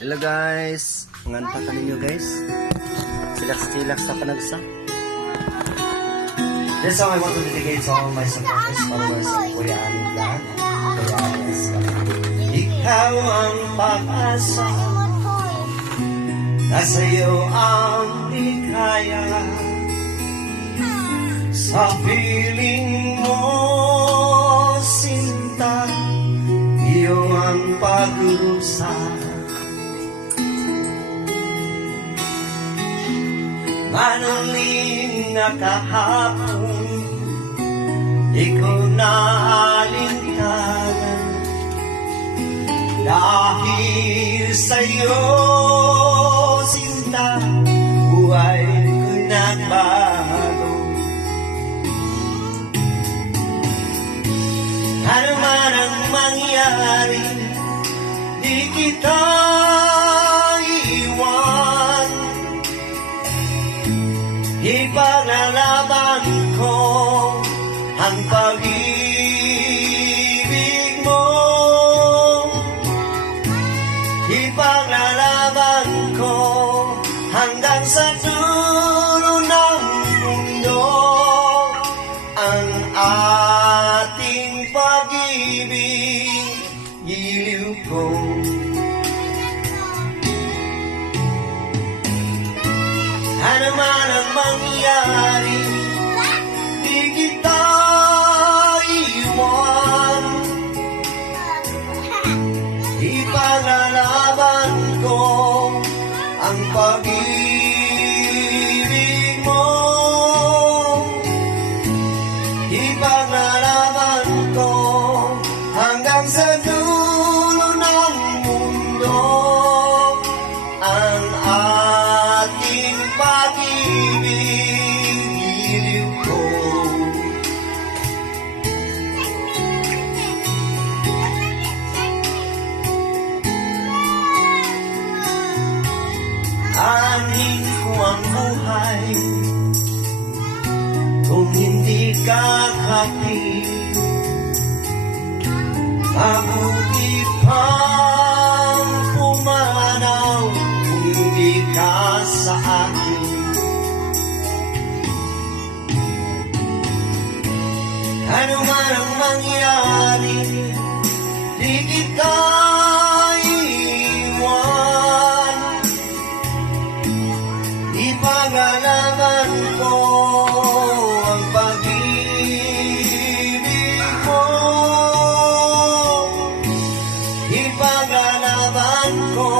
Hello guys, nganta ka ninyo guys. Chillax sa panagsa. This song I want to dedicate to all my supporters, followers of Kuya Ani Vlog. Kuya Ani ikaw ang pag-asa, nasa iyo ang likaya. Sa piling mo, sinta, iyo ang pag-urusa. Manuling na kahapon, di ko naalintanan. Dahil sa'yo, sinta, buhay ko nagbago. Ano man ang mangyari, di kita iiwan. Ipaglalaban ko ang pag-ibig mo. Ipaglalaban ko hanggang sa dulo ng mundo ang ating pag-ibig, giliw ko. Ano man ang mangyari, di kita iwan. Ipaglalaban ko ang pag-ibig mo. Ipaglalaban ko hanggang sa dulo ng mundo ang ating pag-ibig, giliw ko. Anin ko ang buhay kung hindi ka kapit. Mabuti pang pumanaw kung di ka sa akin. Ano man ang mangyari, di kita iiwan. Ipaglalaban ko ang pag-ibig mo. Ipaglalaban ko